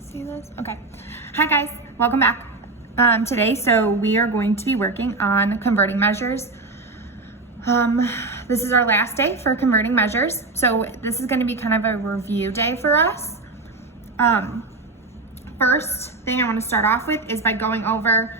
see this? Okay. Hi guys, welcome back. Today, so we are going to be working on converting measures. This is our last day for converting measures. So this is going to be kind of a review day for us. First thing I want to start off with is by going over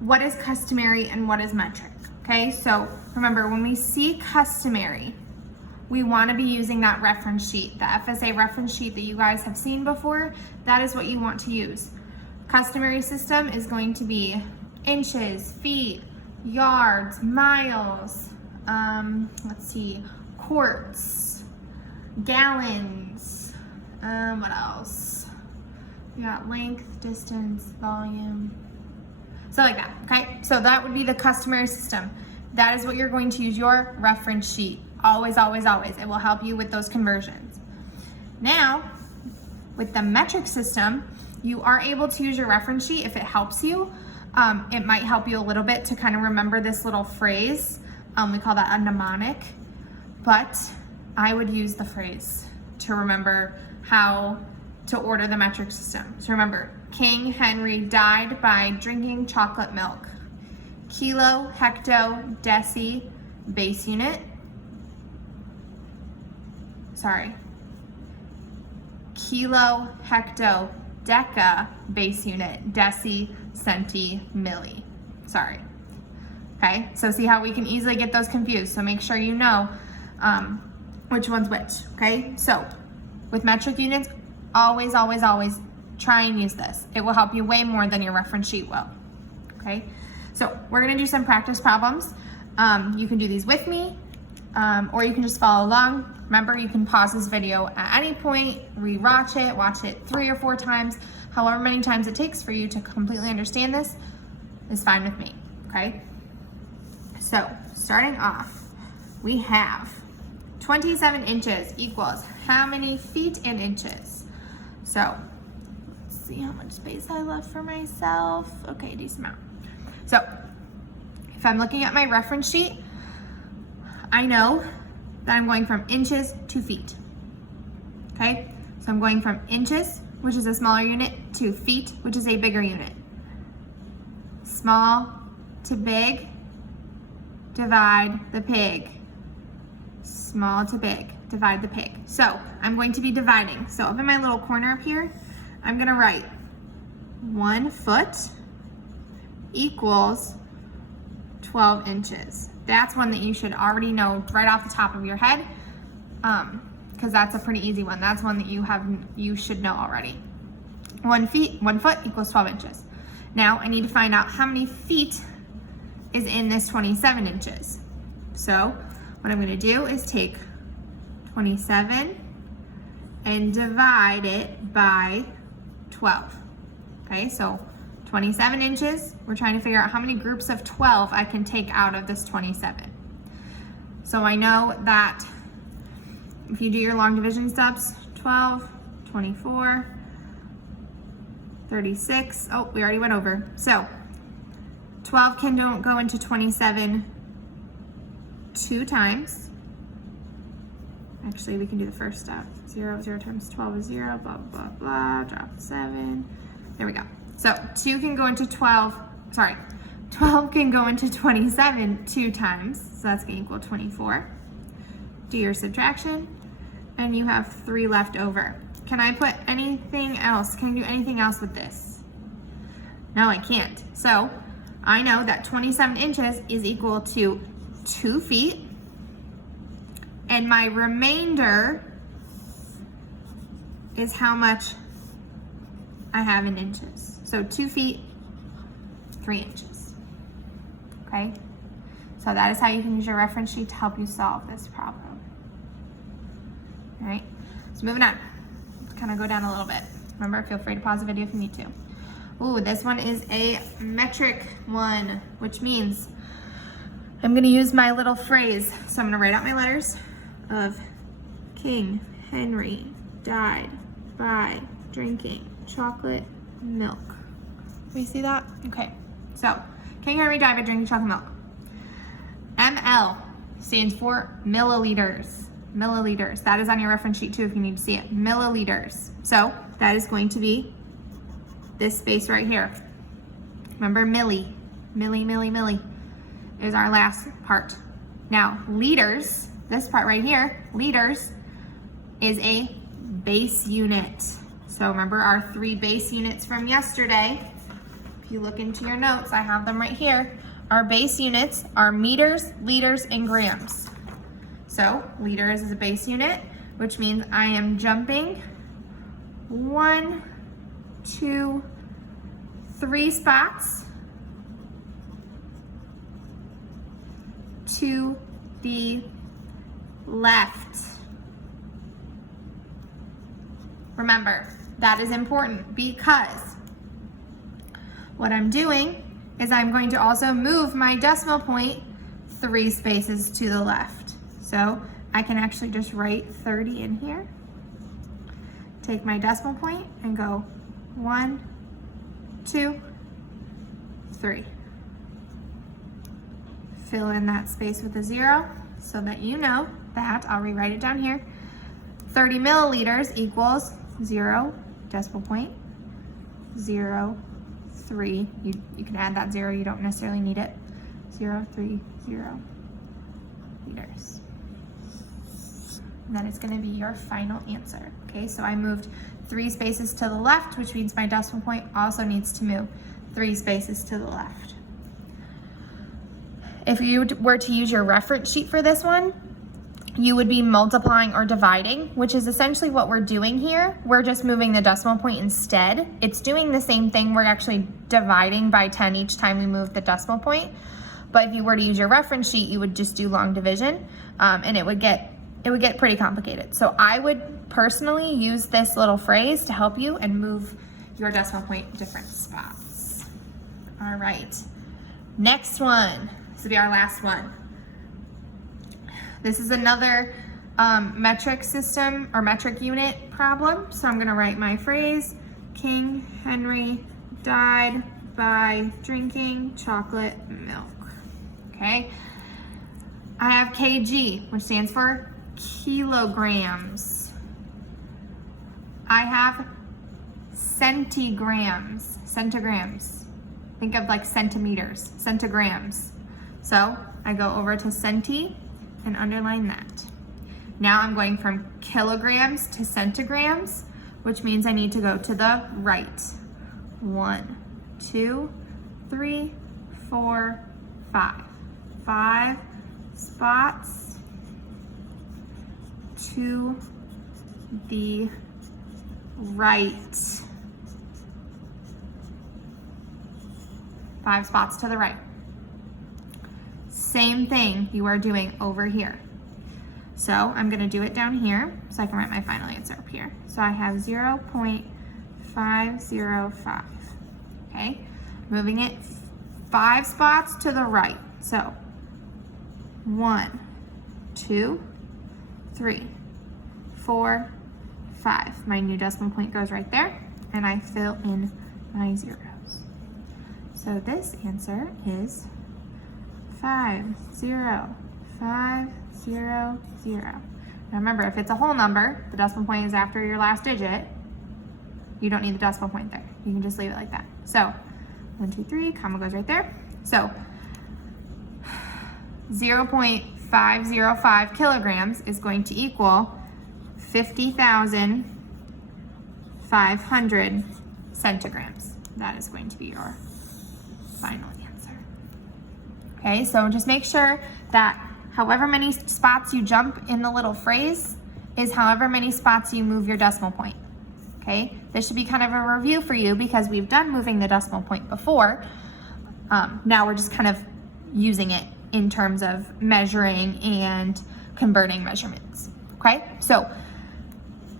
what is customary and what is metric. Okay, so remember when we see customary, we want to be using that reference sheet, the FSA reference sheet that you guys have seen before. That is what you want to use. Customary system is going to be inches, feet, yards, miles, let's see, quarts, gallons, what else? We got length, distance, volume, so like that, okay? So that would be the customary system. That is what you're going to use your reference sheet. Always, always, always. It will help you with those conversions. Now, with the metric system, you are able to use your reference sheet if it helps you. It might help you a little bit to kind of remember this little phrase. We call that a mnemonic, but I would use the phrase to remember how to order the metric system. So remember, King Henry died by drinking chocolate milk. Kilo, hecto, deci, base unit. Sorry. Kilo, hecto, deca, base unit, deci, centi, milli. Sorry. Okay, so see how we can easily get those confused. So make sure you know which one's which, okay? So with metric units, always, always, always try and use this. It will help you way more than your reference sheet will, okay? So we're gonna do some practice problems. You can do these with me, or you can just follow along. Remember, you can pause this video at any point, re-watch it, watch it 3 or 4 times, however many times it takes for you to completely understand this is fine with me, okay? So starting off, we have 27 inches equals how many feet in inches? So let's see how much space I left for myself. Okay, decent amount. So if I'm looking at my reference sheet, I know that I'm going from inches to feet, okay? So I'm going from inches, which is a smaller unit, to feet, which is a bigger unit. Small to big, divide the pig. Small to big, divide the pig. So I'm going to be dividing. So up in my little corner up here, I'm gonna write 1 foot equals 12 inches. That's one that you should already know right off the top of your head, because that's a pretty easy one. That's one that you should know already. 1 foot equals 12 inches. Now I need to find out how many feet is in this 27 inches. So what I'm gonna do is take 27 and divide it by 12. Okay, so 27 inches, we're trying to figure out how many groups of 12 I can take out of this 27. So I know that if you do your long division steps, 12, 24, 36, oh, we already went over. So 12 can go into 27 2 times. Actually, we can do the first step. 0 times 12 is 0, blah, blah, blah, drop 7. There we go. So 12 can go into 27 2 times, so that's gonna equal 24. Do your subtraction, and you have 3 left over. Can I put anything else? Can I do anything else with this? No, I can't. So I know that 27 inches is equal to 2 feet, and my remainder is how much I have in inches. So 2 feet, 3 inches, okay? So that is how you can use your reference sheet to help you solve this problem. All right, so moving on. Let's kind of go down a little bit. Remember, feel free to pause the video if you need to. Ooh, this one is a metric one, which means I'm gonna use my little phrase. So I'm gonna write out my letters of King Henry died by drinking chocolate milk. We see that? Okay, so King Henry died by drinking chocolate milk. ML stands for milliliters. Milliliters. That is on your reference sheet too if you need to see it. Milliliters. So that is going to be this space right here. Remember milli is our last part. Now liters, this part right here, liters is a base unit. So remember our 3 base units from yesterday. If you look into your notes, I have them right here. Our base units are meters, liters, and grams. So liters is a base unit, which means I am jumping 1, 2, 3 spots to the left. Remember, that is important because what I'm doing is I'm going to also move my decimal point 3 spaces to the left. So I can actually just write 30 in here, take my decimal point and go 1, 2, 3. Fill in that space with a 0 so that you know that, I'll rewrite it down here, 30 milliliters equals 0, decimal point, 0, 3. You can add that 0, you don't necessarily need it. 0, 3, 0 liters. And that is going to be your final answer. Okay, so I moved 3 spaces to the left, which means my decimal point also needs to move 3 spaces to the left. If you were to use your reference sheet for this one, you would be multiplying or dividing, which is essentially what we're doing here. We're just moving the decimal point instead. It's doing the same thing. We're actually dividing by 10 each time we move the decimal point. But if you were to use your reference sheet, you would just do long division, and it would get pretty complicated. So I would personally use this little phrase to help you and move your decimal point different spots. All right, next one. This will be our last one. This is another metric system or metric unit problem. So I'm gonna write my phrase, King Henry died by drinking chocolate milk. Okay, I have kg, which stands for kilograms. I have centigrams, think of like centimeters, centigrams. So I go over to centi and underline that. Now I'm going from kilograms to centigrams, which means I need to go to the right. 1, 2, 3, 4, 5. 5 spots to the right. 5 spots to the right. Same thing you are doing over here. So I'm gonna do it down here so I can write my final answer up here. So I have 0.505, okay? Moving it 5 spots to the right. So 1, 2, 3, 4, 5. My new decimal point goes right there and I fill in my zeros. So this answer is 50500. Now remember, if it's a whole number, the decimal point is after your last digit. You don't need the decimal point there. You can just leave it like that. So 1, 2, 3, comma goes right there. So 0.505 kilograms is going to equal 50,500 centigrams. That is going to be your final answer. Okay, so just make sure that however many spots you jump in the little phrase is however many spots you move your decimal point. Okay, this should be kind of a review for you because we've done moving the decimal point before. Now we're just kind of using it in terms of measuring and converting measurements. Okay, so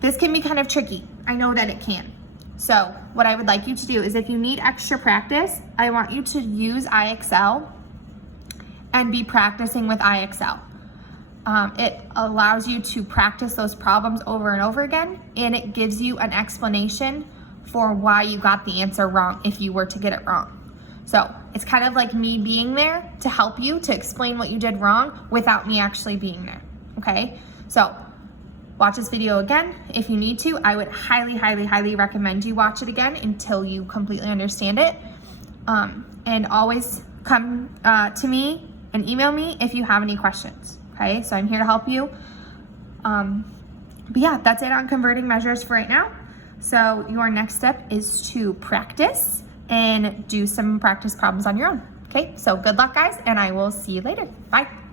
this can be kind of tricky. I know that it can. So what I would like you to do is if you need extra practice, I want you to use IXL and be practicing with IXL. It allows you to practice those problems over and over again, and it gives you an explanation for why you got the answer wrong if you were to get it wrong. So it's kind of like me being there to help you to explain what you did wrong without me actually being there, okay? So watch this video again if you need to. I would highly, highly, highly recommend you watch it again until you completely understand it. And always come to me and email me if you have any questions, okay? So I'm here to help you. But yeah, that's it on converting measures for right now. So your next step is to practice and do some practice problems on your own. Okay, so good luck guys, and I will see you later. Bye.